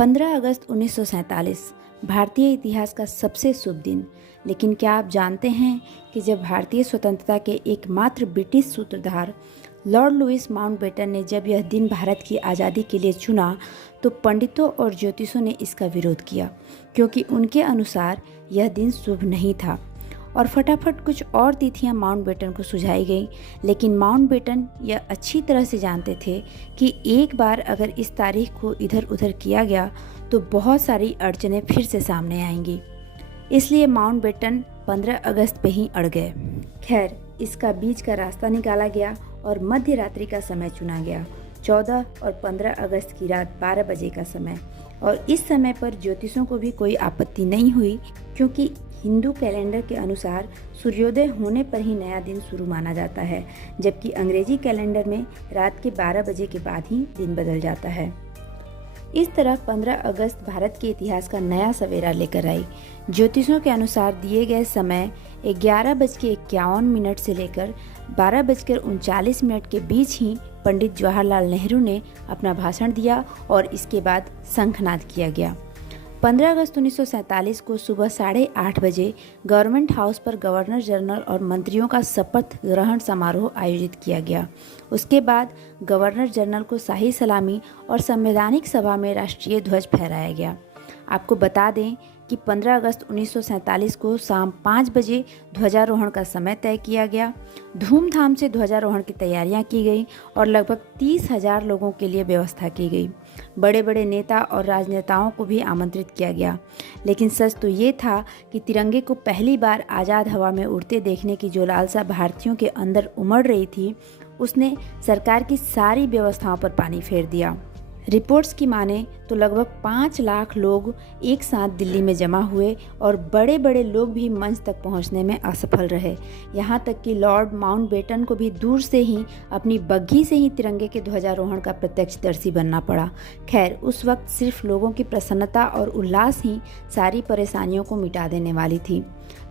15 अगस्त 1947 भारतीय इतिहास का सबसे शुभ दिन। लेकिन क्या आप जानते हैं कि जब भारतीय स्वतंत्रता के एकमात्र ब्रिटिश सूत्रधार लॉर्ड लुईस माउंटबेटन ने जब यह दिन भारत की आज़ादी के लिए चुना तो पंडितों और ज्योतिषों ने इसका विरोध किया, क्योंकि उनके अनुसार यह दिन शुभ नहीं था और फटाफट कुछ और तिथियां माउंटबेटन को सुझाई गई। लेकिन माउंटबेटन यह अच्छी तरह से जानते थे कि एक बार अगर इस तारीख को इधर उधर किया गया तो बहुत सारी अड़चनें फिर से सामने आएंगी। इसलिए माउंटबेटन 15 अगस्त पे ही अड़ गए। खैर, इसका बीच का रास्ता निकाला गया और मध्य रात्रि का समय चुना गया, 14 और 15 अगस्त की रात 12 बजे का समय। और इस समय पर ज्योतिषों को भी कोई आपत्ति नहीं हुई, क्योंकि हिंदू कैलेंडर के अनुसार सूर्योदय होने पर ही नया दिन शुरू माना जाता है, जबकि अंग्रेजी कैलेंडर में रात के 12 बजे के बाद ही दिन बदल जाता है। इस तरह 15 अगस्त भारत के इतिहास का नया सवेरा लेकर आई। ज्योतिषों के अनुसार दिए गए समय 11:51 से लेकर 12:39 के बीच ही पंडित जवाहरलाल नेहरू ने अपना भाषण दिया और इसके बाद शंखनाद किया गया। 15 अगस्त 1947 को सुबह 8:30 बजे गवर्नमेंट हाउस पर गवर्नर जनरल और मंत्रियों का शपथ ग्रहण समारोह आयोजित किया गया। उसके बाद गवर्नर जनरल को शाही सलामी और संवैधानिक सभा में राष्ट्रीय ध्वज फहराया गया। आपको बता दें कि 15 अगस्त 1947 को शाम 5 बजे ध्वजारोहण का समय तय किया गया। धूमधाम से ध्वजारोहण की तैयारियां की गई और लगभग 30,000 लोगों के लिए व्यवस्था की गई। बड़े बड़े नेता और राजनेताओं को भी आमंत्रित किया गया। लेकिन सच तो ये था कि तिरंगे को पहली बार आज़ाद हवा में उड़ते देखने की जो लालसा भारतीयों के अंदर उमड़ रही थी, उसने सरकार की सारी व्यवस्थाओं पर पानी फेर दिया। रिपोर्ट्स की माने तो लगभग 5 लाख लोग एक साथ दिल्ली में जमा हुए और बड़े बड़े लोग भी मंच तक पहुंचने में असफल रहे। यहां तक कि लॉर्ड माउंटबेटन को भी दूर से ही अपनी बग्घी से ही तिरंगे के ध्वजारोहण का प्रत्यक्षदर्शी बनना पड़ा। खैर, उस वक्त सिर्फ लोगों की प्रसन्नता और उल्लास ही सारी परेशानियों को मिटा देने वाली थी।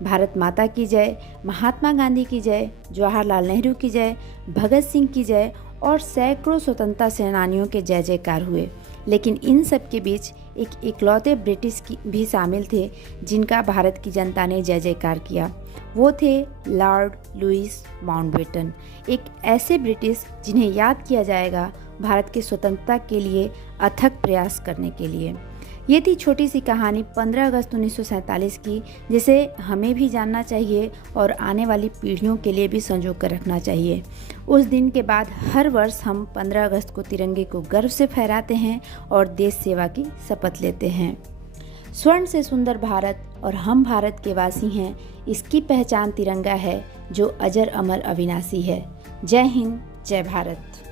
भारत माता की जय, महात्मा गांधी की जय, जवाहरलाल नेहरू की जय, भगत सिंह की जय और सैकड़ों स्वतंत्रता सेनानियों के जय जयकार हुए। लेकिन इन सब के बीच एक इकलौते ब्रिटिश भी शामिल थे जिनका भारत की जनता ने जय जयकार किया। वो थे लॉर्ड लुईस माउंटबेटन, एक ऐसे ब्रिटिश जिन्हें याद किया जाएगा भारत की स्वतंत्रता के लिए अथक प्रयास करने के लिए। ये थी छोटी सी कहानी 15 अगस्त 1947 की, जिसे हमें भी जानना चाहिए और आने वाली पीढ़ियों के लिए भी संजो कर रखना चाहिए। उस दिन के बाद हर वर्ष हम 15 अगस्त को तिरंगे को गर्व से फहराते हैं और देश सेवा की शपथ लेते हैं। स्वर्ण से सुंदर भारत और हम भारत के वासी हैं, इसकी पहचान तिरंगा है जो अजर अमर अविनाशी है। जय हिंद, जय भारत।